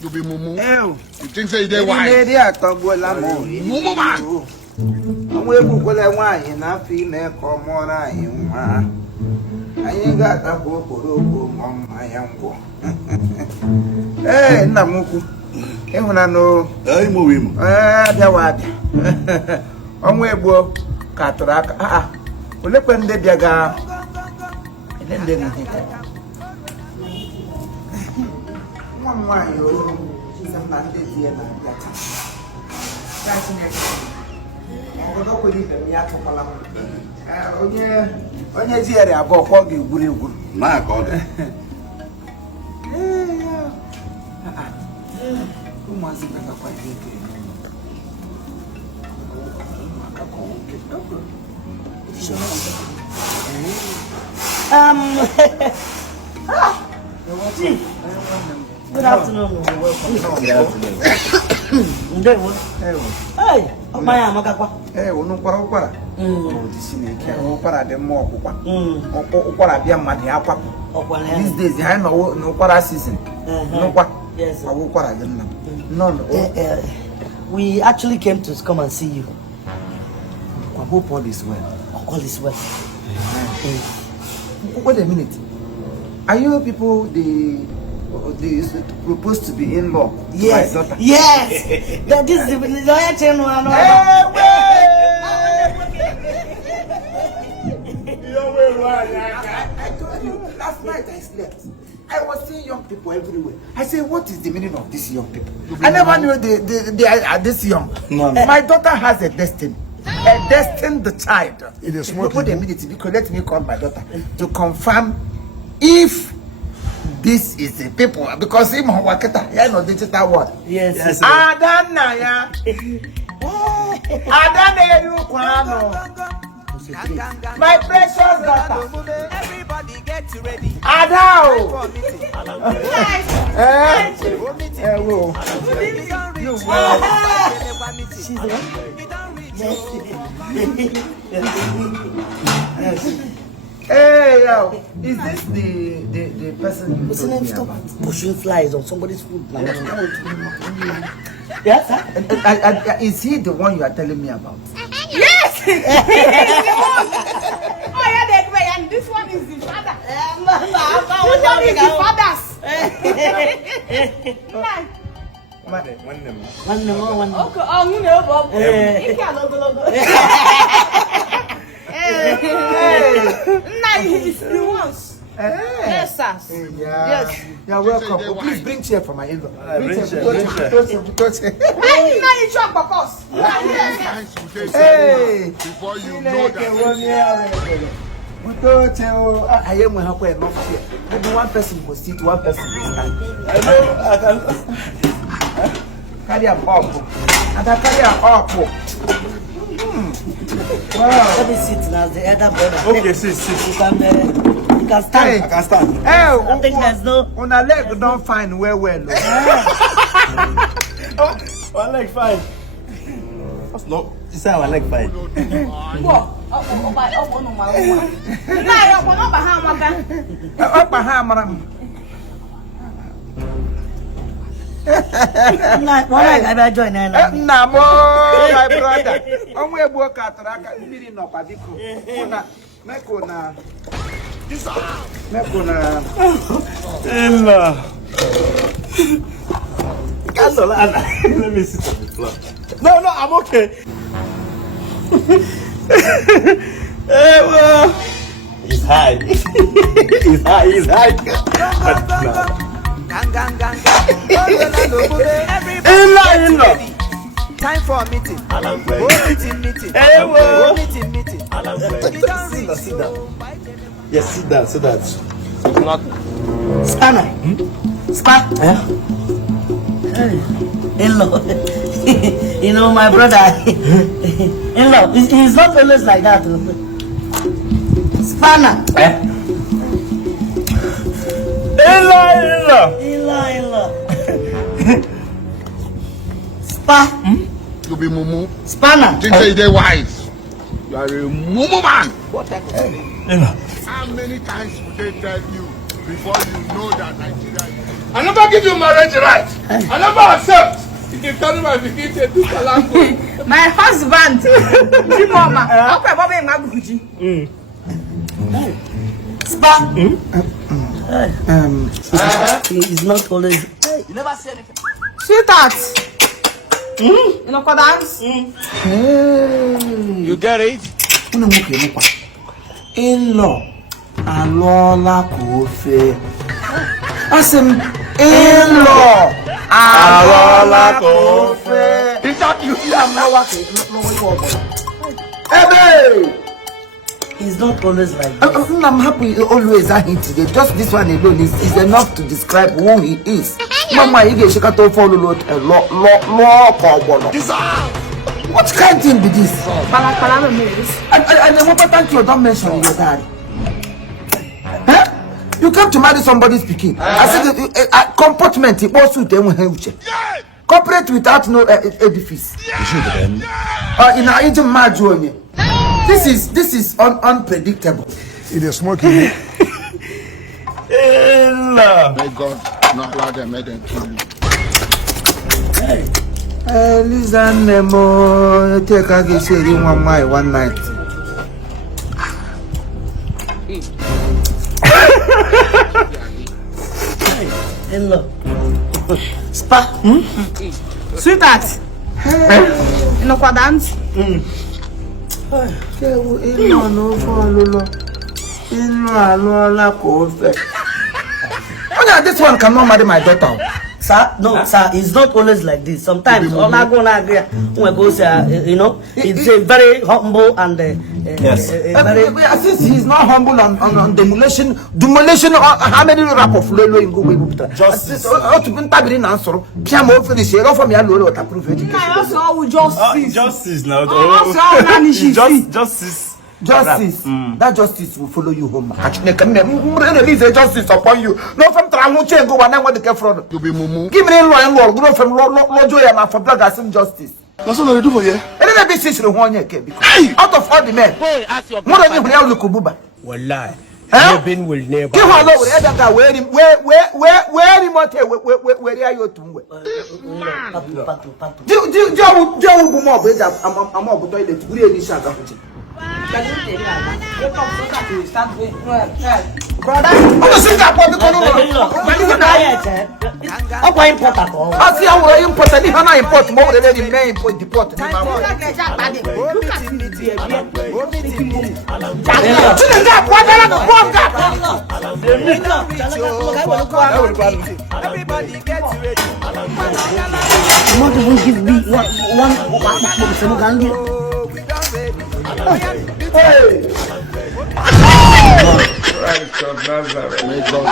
You be mumu. You think say they wise? Lady at Togolamo. Mumu man. I'm going to wine enough in a common. I ain't got a book on my uncle. Eh, Namuku. Even I know. I'm moving. There what? On way, boy. Cataract. Ah, well, look when they biaga. And then they think. One wine, she's a man, dear. That's next. I don't believe them yet. When you hear about Hoggy, would you? My God. Who wants to make a quite good afternoon. Hey, my Amaka. Hey, no para. This is para the more. These days, I know no para season. No para. Yes. I will para them. No. We actually came to come and see you. I hope all is well. All is well. Wait a minute. Are you people they proposed to be in law? Yes. Yes. That is the lawyer channel. I told you last night I slept. I was seeing young people everywhere. I said, what is the meaning of these young people? I never knew they are this young. No. My daughter has a destiny. A destined child. It is small. Wait a minute, because let me call my daughter to confirm if this is the people. Because him waketa, yeah, no digital word. Yes. Adana ya. Adana you kwano. My precious daughter. Everybody get ready. Adao. Hey, yo, is this the person? What's the name? Stop pushing flies on somebody's food. Yes, is he the one you are telling me about? Yes! Oh, yeah, and this one is the father. This one is the father's. One. Okay, oh, you know, Bob. You can't logo. Now he's the ones. Yes, sir. Yes. You're welcome. Please bring chair for my in-law. Bring chair. Why you know you chop of course? Hey. Before you know that. I am with her enough here. Maybe one person will sit, one person will stand. I know, I can. Carry a up. And I carry a up. Wow. Let me sit now, the other brother. Okay, sit. You can stand. I can stand. Hey, I think there's no. On a leg, don't find well. One leg fine. That's not. You say one leg fine. What? Oh, my own. Now, you're not behind my back. I join Namo, my brother. On we work at Raka, meaning no Padico. Mekona. Let me sit on the floor. No, I'm okay. Hey, well, he's high. He's high. Everybody time for a meeting. Meeting. Hey, well. Meeting. Sit down. Yes, sit down so that it's not. Spanner. Span. Yeah. In-law. You know, my brother. In-law. He's not always like that. Spanner. In-law. Spa. You be mumu. Spanner. Think say they wise? You are a mumu man. How many times would they tell you before you know that Nigeria is I never give you marriage right. I never accept. You carry my pikin to do kalango. My husband. Mama. Okay, Bobby Maguji. Spa. It's not always. You never say anything. Sweetheart. You know what dance? You get it? In-law. Alola kofe. Asim in-law. Alola kofe. Is that you? Ebe. It's not always like that. I'm happy always I hint today. Just this one alone is enough to describe who he is. Mama, he get shaka to follow lot what kind of thing be this? And then what thank you don't mention your dad. Huh? You come to marry somebody's speaking. I said comportment it was suit them corporate without no edifice. In our agent marjorie. This is unpredictable. It is smoking. May God not allow them, make them kill you. Listen, Nemo, take a guess in one night. In-law. Spa. Sweetheart. You know what dance? In-law no follow. In-law Alola kofe. Oh yeah, this one cannot marry my daughter. Sir, no, sir, it's not always like this. Sometimes, you know, it's a very humble and Yes. Since he's not humble on demolition, how many rap of Lolo in Google? Justice. To be tagging answer, Piamo finish here, offer me a Lolo to prove education. I also justice. Justice now. Justice. That justice will follow you home. Release a justice upon you. No from Tramuche and go and what the care from. You be mumu. Give me a law and law. Go from Lojo and for blood as justice. That's what they do for you. And then I be sitting on your cake. Out of all the men, more than you will look Kububa. Wallahi. Huh? Nebin will never. Give her over there. That where him where are you to? Joe Bumo, I'm more toilet. We really shall go. Brother. Oh, see that what the corner. I see how important. If I import more than any man import deport. Everybody get ready. You want to give me one Hey! May God